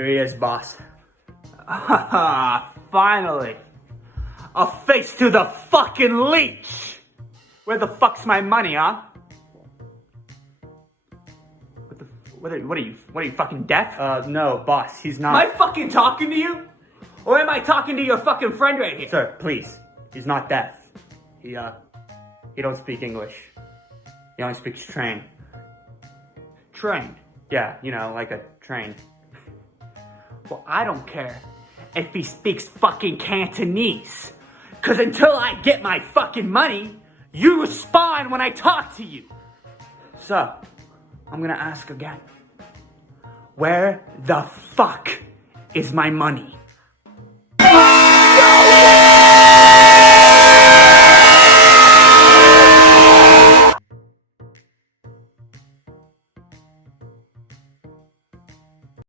Here he is, boss. Finally. A face to the fucking leech! Where the fuck's my money, huh? What are you fucking deaf? No, boss, he's not. Am I fucking talking to you? Or am I talking to your fucking friend right here? Sir, please. He's not deaf. He don't speak English. He only speaks train. Train? Yeah, you know, like a train. Well, I don't care if he speaks fucking Cantonese. Cause until I get my fucking money, you respond when I talk to you. So, I'm gonna ask again. Where the fuck is my money?